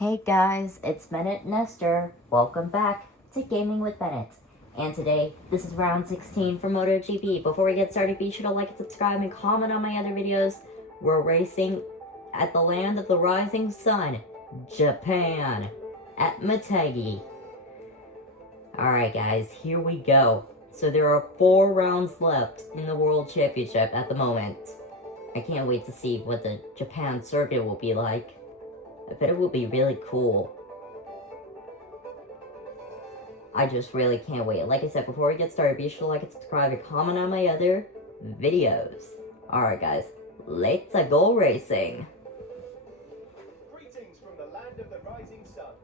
Hey guys, it's Bennett and Esther. Welcome back to Gaming with Bennett. And today, this is round 16 for MotoGP. Before we get started, be sure to like and subscribe and comment on my other videos. We're racing at the land of the rising sun, Japan, at Motegi. Alright guys, here we go. So there are 4 rounds left in the World Championship at the moment. I can't wait to see what the Japan circuit will be like. I bet it will be really cool. I just really can't wait. Like I said, before we get started, be sure to like and subscribe and comment on my other videos. Alright guys, let's go racing. Greetings from the land of the rising sun.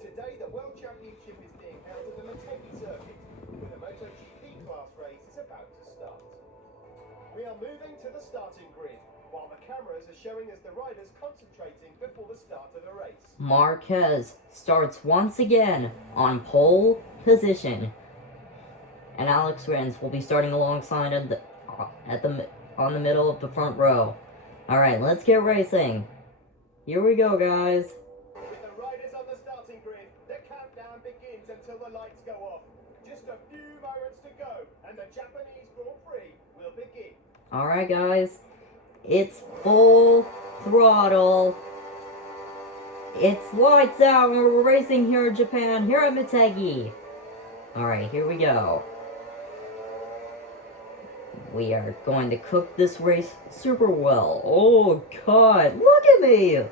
Today the World Championship is being held at the Motegi circuit, where the MotoGP class race is about to start. We are moving to the starting grid, while the cameras are showing us the riders concentrating before the start of the race. Marquez starts once again on pole position, and Alex Rins will be starting alongside of on the middle of the front row. Alright, let's get racing. Here we go, guys. With the riders on the starting grid, the countdown begins until the lights go off. Just a few moments to go, and the Japanese Grand Prix will begin. Alright, guys. It's full throttle. It's lights out, and we're racing here in Japan, here at Motegi. Alright, here we go. We are going to cook this race super well. Oh god, look at me!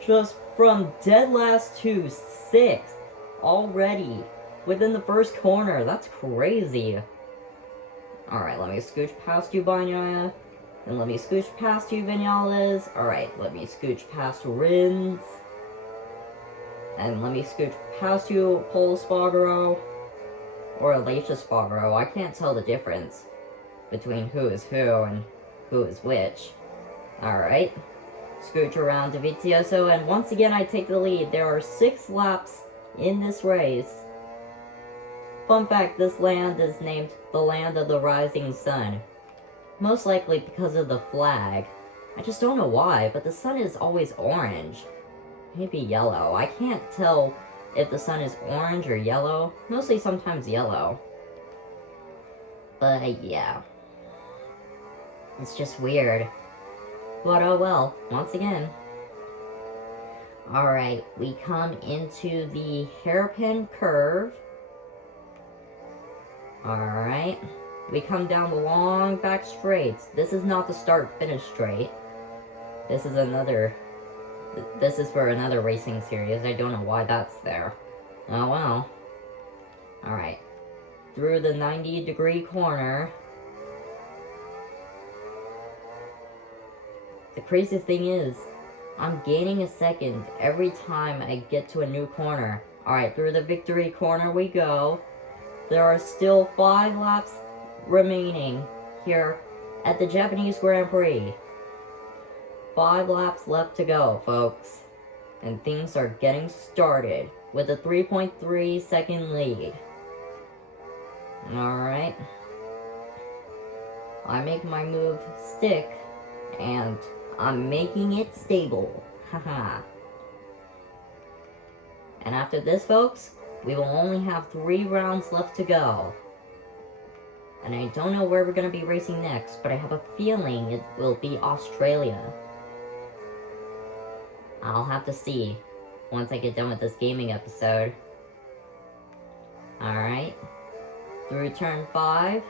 Just from dead last to 6th already within the first corner. That's crazy. Alright, let me scooch past you, Bagnaia. And let me scooch past you, Vinales. Alright, let me scooch past Rins. And let me scooch past you, Pol Spargaro. Or Alicia Spargaro. I can't tell the difference between who is who and who is which. Alright. Scooch around to Vizioso, and once again I take the lead. There are 6 laps in this race. Fun fact, this land is named the Land of the Rising Sun. Most likely because of the flag. I just don't know why, but the sun is always orange. Maybe yellow. I can't tell if the sun is orange or yellow. Mostly sometimes yellow. But yeah. It's just weird. But oh well, once again. Alright, we come into the hairpin curve. Alright. We come down the long back straights. This is not the start-finish straight. This is for another racing series. I don't know why that's there. Oh well. Alright. Through the 90-degree corner. The craziest thing is, I'm gaining a second every time I get to a new corner. Alright, through the victory corner we go. There are still 5 laps remaining here at the Japanese Grand Prix. 5 laps left to go, folks. And things are getting started with a 3.3 second lead. Alright. I make my move stick, and I'm making it stable. Haha. And after this, folks, we will only have 3 rounds left to go. And I don't know where we're going to be racing next, but I have a feeling it will be Australia. I'll have to see once I get done with this gaming episode. Alright. Through turn 5.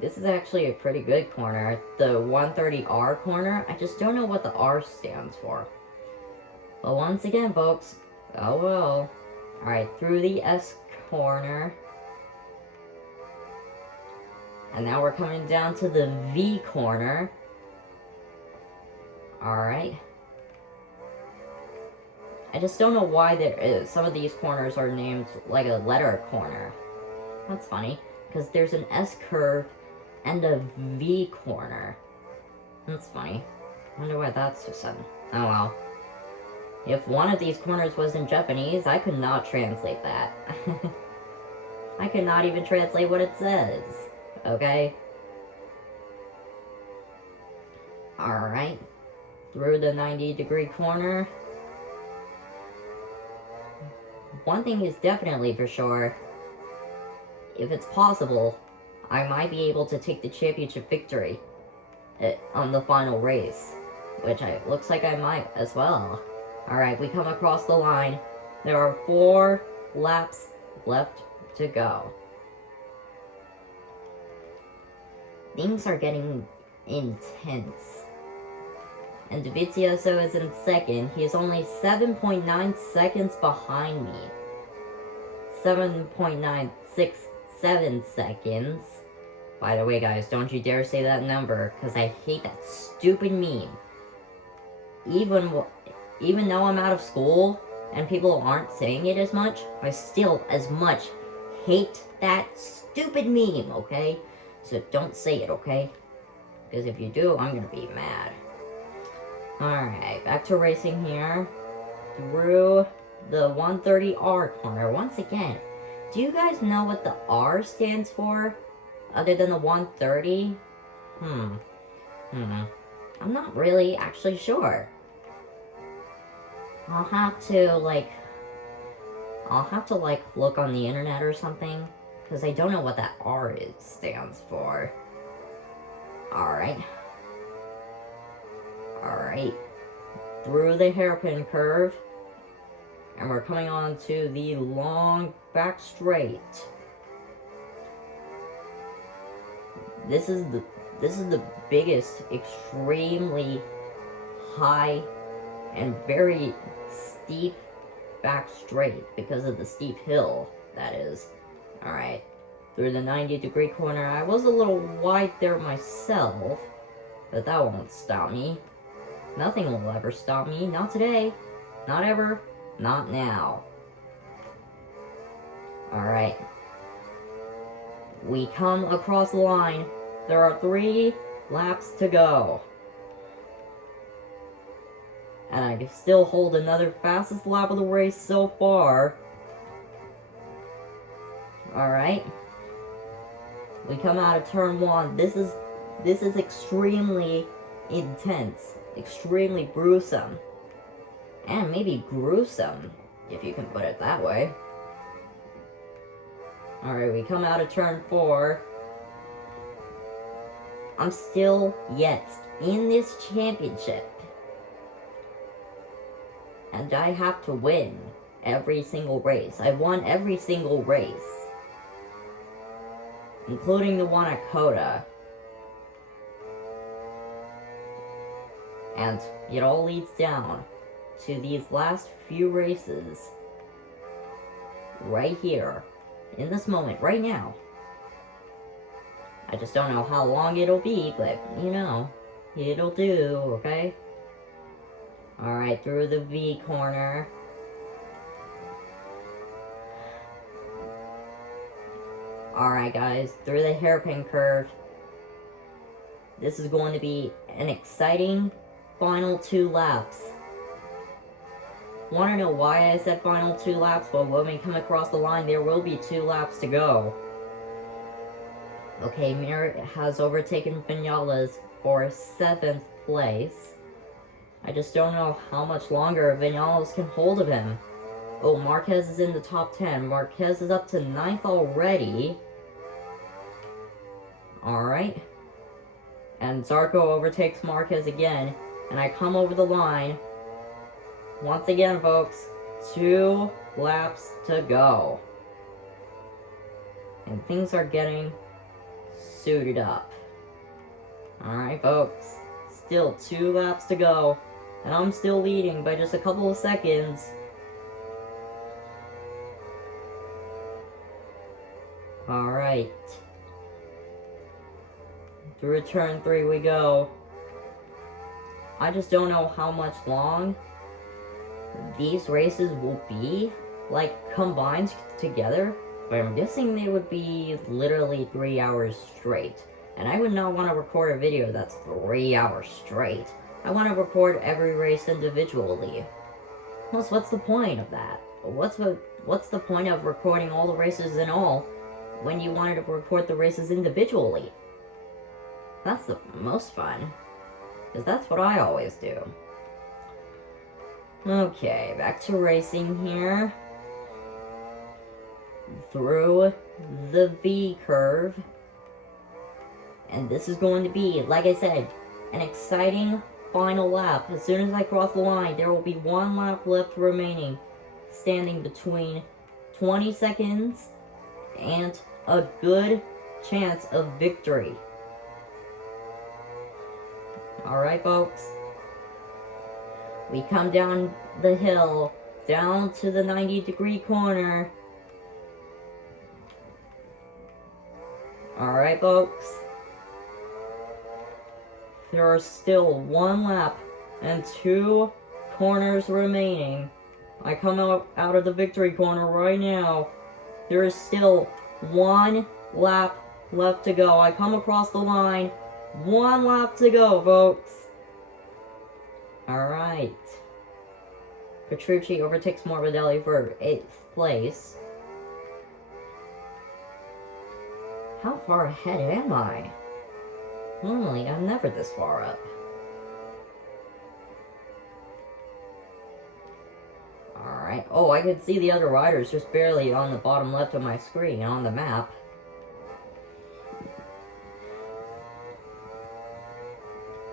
This is actually a pretty good corner. The 130R corner, I just don't know what the R stands for. But once again, folks, oh well. Alright, through the S corner. And now we're coming down to the V corner. Alright. I just don't know why some of these corners are named like a letter corner. That's funny, because there's an S curve and a V corner. That's funny. I wonder why that's so sudden. Oh well. If one of these corners was in Japanese, I could not translate that. I could not even translate what it says. Okay? Alright. Through the 90-degree corner. One thing is definitely for sure. If it's possible, I might be able to take the championship victory on the final race. Which looks like I might as well. Alright, we come across the line. There are 4 laps left to go. Things are getting intense. And Dovizioso is in second. He is only 7.9 seconds behind me. 7.967 seconds. By the way, guys, don't you dare say that number, because I hate that stupid meme. Even though I'm out of school, and people aren't saying it as much, I still as much hate that stupid meme, okay? So don't say it, okay? Because if you do, I'm gonna be mad. Alright, back to racing here. Through the 130R corner. Once again, do you guys know what the R stands for? Other than the 130? I'm not really actually sure. I'll have to look on the internet or something, because I don't know what that R stands for. Alright. Alright. Through the hairpin curve. And we're coming on to the long back straight. This is the biggest, extremely high and very steep back straight because of the steep hill, that is. Alright, through the 90-degree corner. I was a little wide there myself, but that won't stop me. Nothing will ever stop me. Not today. Not ever. Not now. Alright. We come across the line. There are 3 laps to go. And I can still hold another fastest lap of the race so far. Alright. We come out of turn 1. This is extremely intense. Extremely gruesome. And maybe gruesome, if you can put it that way. Alright, we come out of turn 4. I'm still yet in this championship. And I have to win every single race. I won every single race. Including the one at Coda. And it all leads down to these last few races. Right here. In this moment, right now. I just don't know how long it'll be, but, you know, it'll do, okay? Alright, through the V corner. Alright, guys, through the hairpin curve. This is going to be an exciting final 2 laps. Want to know why I said final 2 laps? Well, when we come across the line, there will be 2 laps to go. Okay, Merritt has overtaken Vinales for 7th place. I just don't know how much longer Vinales can hold of him. Oh, Marquez is in the top 10. Marquez is up to 9th already. Alright. And Zarco overtakes Marquez again. And I come over the line. Once again, folks, 2 laps to go. And things are getting suited up. Alright, folks. Still 2 laps to go. And I'm still leading by just a couple of seconds. Alright. Through turn 3 we go. I just don't know how much long these races will be, like, combined together. But I'm guessing they would be literally 3 hours straight. And I would not want to record a video that's 3 hours straight. I want to record every race individually. Plus, what's the point of that? What's the point of recording all the races in all when you wanted to record the races individually? That's the most fun. Because that's what I always do. Okay, back to racing here. Through the V curve. And this is going to be, like I said, an exciting final lap. As soon as I cross the line, there will be 1 lap left remaining, standing between 20 seconds and a good chance of victory. Alright, folks. We come down the hill, down to the 90-degree corner. Alright, folks. There are still 1 lap and 2 corners remaining. I come out of the victory corner right now. There is still 1 lap left to go. I come across the line. 1 lap to go, folks. Alright. Petrucci overtakes Morbidelli for 8th place. How far ahead am I? Normally, I'm never this far up. Alright. Oh, I can see the other riders just barely on the bottom left of my screen on the map.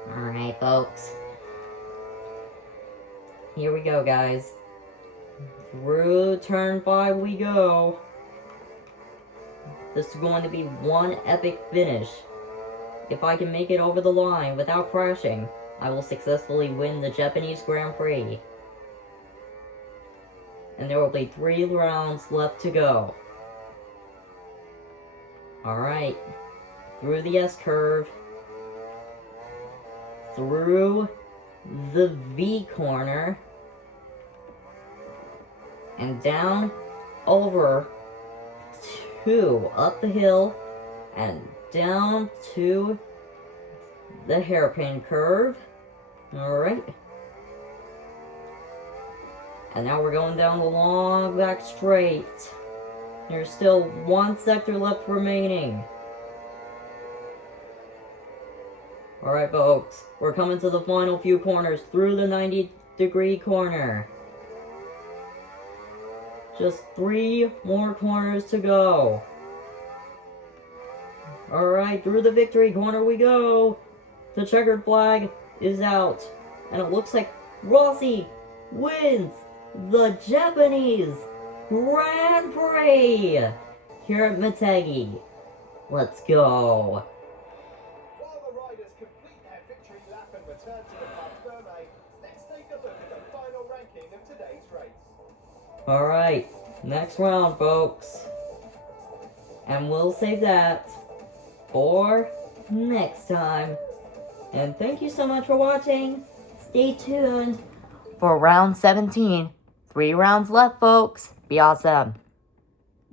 Alright, folks. Here we go, guys. Through turn 5 we go. This is going to be one epic finish. If I can make it over the line without crashing, I will successfully win the Japanese Grand Prix. And there will be 3 rounds left to go. Alright. Through the S-curve. Through the V corner. And down over to up the hill. And down to the hairpin curve. Alright. And now we're going down the long back straight. There's still 1 sector left remaining. Alright, folks. We're coming to the final few corners through the 90-degree corner. Just 3 more corners to go. Alright, through the victory corner we go. The checkered flag is out. And it looks like Rossi wins the Japanese Grand Prix here at Motegi. Let's go. While the riders complete their victory lap and return to the Parc Ferme, let's take a look at the final ranking of today's race. Alright, next round, folks. And we'll save that for next time. And thank you so much for watching. Stay tuned for round 17. 3 rounds left, folks. Be awesome.